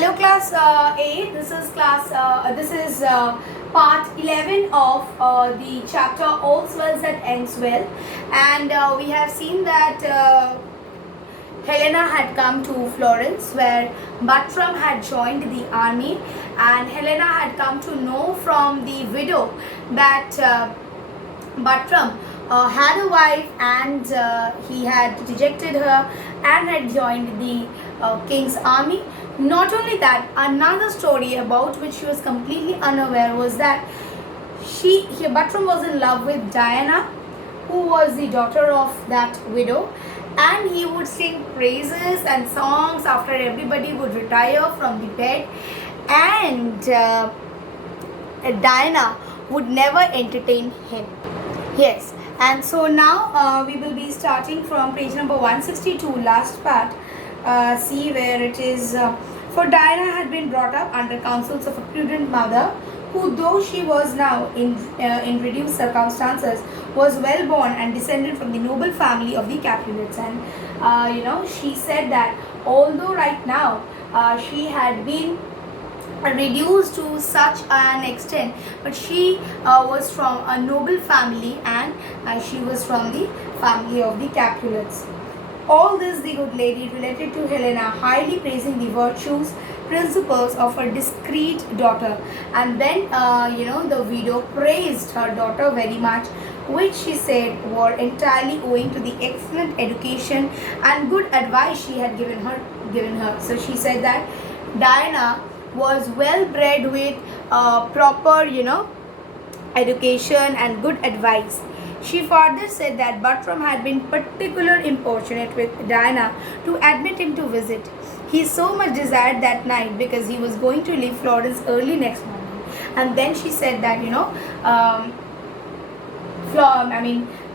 Hello class 8, this is part 11 of the chapter All's Well That Ends Well, and we have seen that Helena had come to Florence where Buttram had joined the army, and Helena had come to know from the widow that Buttram had a wife, and he had rejected her and had joined the king's army. Not only that, another story about which she was completely unaware was that Buttram was in love with Diana, who was the daughter of that widow, and he would sing praises and songs after everybody would retire from the bed, and Diana would never entertain him. Yes, and so now we will be starting from page number 162, last part. See where it is. For Diana had been brought up under counsels of a prudent mother, who, though she was now in reduced circumstances, was well born and descended from the noble family of the Capulets. And she said that although right now she had been reduced to such an extent, but she was from a noble family, and she was from the family of the Capulets. All this the good lady related to Helena, highly praising the virtues, principles of her discreet daughter. And then the widow praised her daughter very much, which she said were entirely owing to the excellent education and good advice she had given her. So she said that Diana was well bred with proper education and good advice. She further said that Buttram had been particularly importunate with Diana to admit him to visit. He so much desired that night because he was going to leave Florence early next morning. And then she said that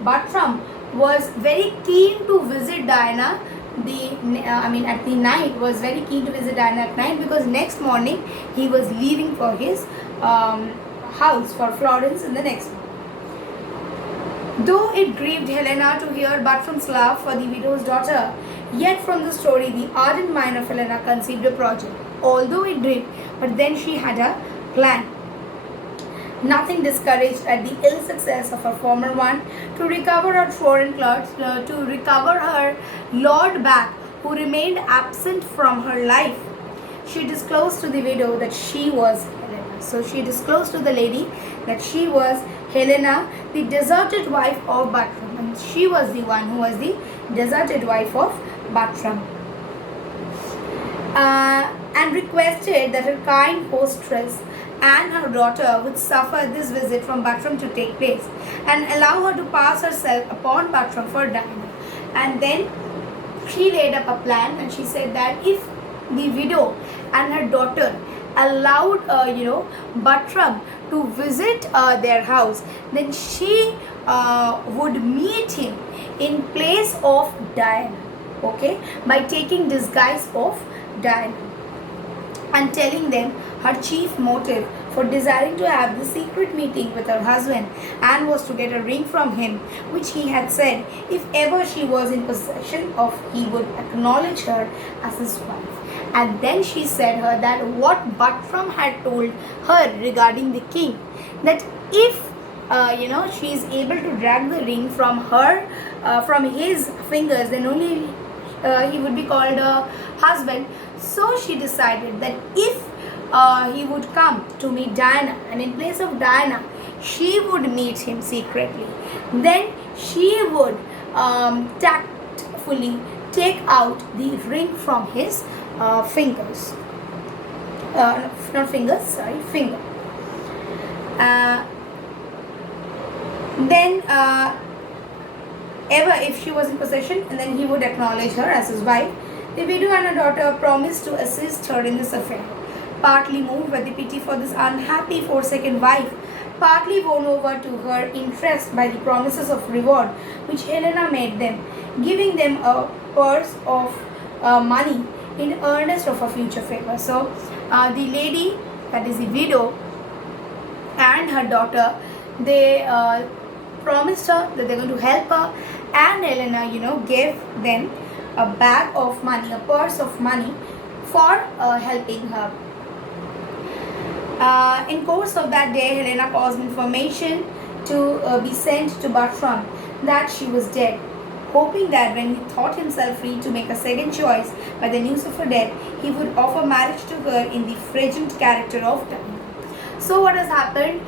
Buttram was very keen to visit Diana. At the night was very keen to visit Diana at night because next morning he was leaving for his house for Florence in the next morning. Though it grieved Helena to hear Buttram's love for the widow's daughter, yet from the story the ardent mind of Helena conceived a project. Although it grieved, but then she had a plan. Nothing discouraged at the ill success of her former one, to recover her foreign clothes, to recover her lord back, who remained absent from her life. She disclosed to the widow that she was Helena. So she disclosed to the lady that she was Helena, the deserted wife of Buttram, and she was the one who was the deserted wife of Buttram, and requested that her kind hostess and her daughter would suffer this visit from Buttram to take place, and allow her to pass herself upon Buttram for Diana. And then she laid up a plan, and she said that if the widow and her daughter allowed Buttram to visit their house, then she would meet him in place of Diana, okay, by taking disguise of Diana, and telling them her chief motive for desiring to have the secret meeting with her husband, and was to get a ring from him, which he had said if ever she was in possession of, he would acknowledge her as his wife. And then she said her that what Buttram had told her regarding the king, that if she is able to drag the ring from his fingers, then only he would be called a husband. So she decided that if he would come to meet Diana, and in place of Diana she would meet him secretly, then she would tactfully take out the ring from his fingers. Not fingers, sorry, finger. Then ever if she was in possession, and then he would acknowledge her as his wife. The widow and her daughter promised to assist her in this affair, partly moved by the pity for this unhappy forsaken wife, partly won over to her interest by the promises of reward which Helena made them, giving them a purse of money in earnest of her future favor. So the lady, that is the widow, and her daughter, they promised her that they're going to help her, and Helena gave them a bag of money, a purse of money for helping her. In course of that day, Helena caused information to be sent to Bertram that she was dead, hoping that when he thought himself free to make a second choice by the news of her death, he would offer marriage to her in the frigid character of Diana. So what has happened?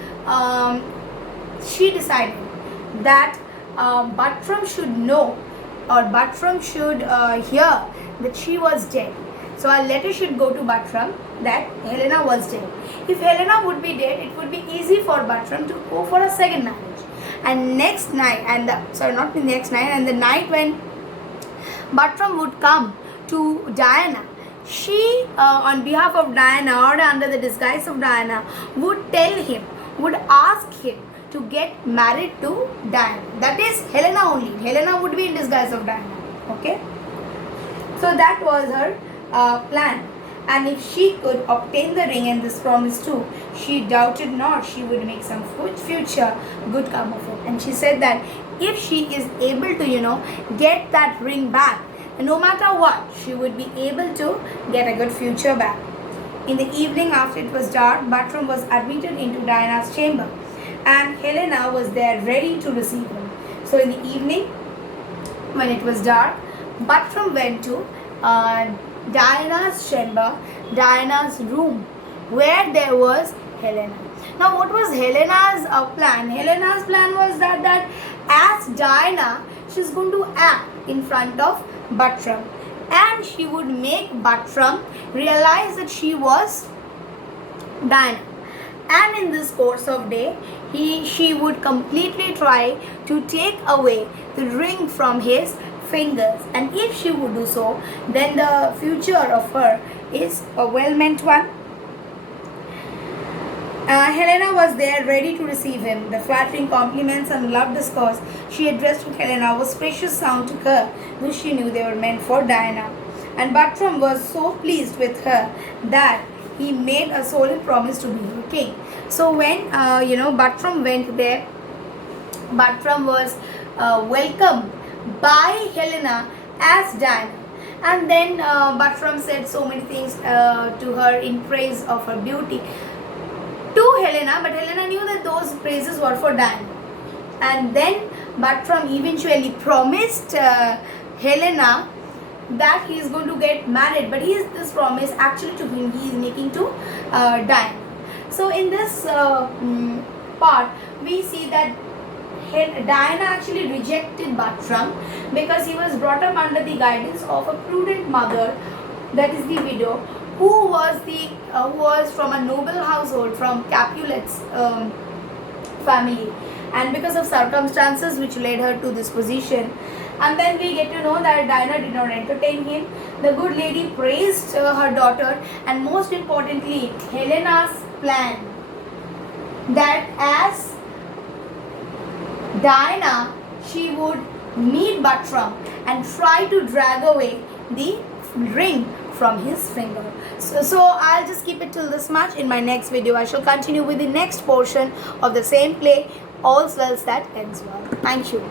She decided that Bertram should know, or Bertram should hear that she was dead. So a letter should go to Bertram that Helena was dead. If Helena would be dead, it would be easy for Bertram to go for a second marriage. And next night, and the night when Bertram would come to Diana, she, on behalf of Diana or under the disguise of Diana, would ask him to get married to Diana. That is Helena only. Helena would be in disguise of Diana. Okay. So that was her plan. And if she could obtain the ring and this promise too, she doubted not she would make some future good come of it. And she said that if she is able to, get that ring back, no matter what, she would be able to get a good future back. In the evening, after it was dark, Bertram was admitted into Diana's chamber, and Helena was there ready to receive him. So in the evening, when it was dark, Bertram went to Diana's chamber, Diana's room, where there was Helena. Now, what was Helena's plan? Helena's plan was that as Diana, she's going to act in front of Bertram, and she would make Bertram realize that she was Diana. And in this course of day, she would completely try to take away the ring from his fingers, and if she would do so, then the future of her is a well-meant one. Helena was there ready to receive him. The flattering compliments and love discourse she addressed to Helena was precious sound to her, though she knew they were meant for Diana. And Bertram was so pleased with her that he made a solemn promise to be her king. So when Bertram went there, Bertram was welcomed by Helena as Diana. And then Bertram said so many things to her in praise of her beauty to Helena, but Helena knew that those praises were for Diana. And then Bertram eventually promised Helena that he is going to get married, but this promise actually to him he is making to Diana. So in this part, we see that Diana actually rejected Bertram because he was brought up under the guidance of a prudent mother, that is the widow, who was from a noble household, from Capulet's family, and because of circumstances which led her to this position. And then we get to know that Diana did not entertain him. The good lady praised her daughter, and most importantly, Helena's plan that as Diana, she would meet Bertram and try to drag away the ring from his finger. So I'll just keep it till this much. In my next video, I shall continue with the next portion of the same play, All's Well That Ends Well. Thank you.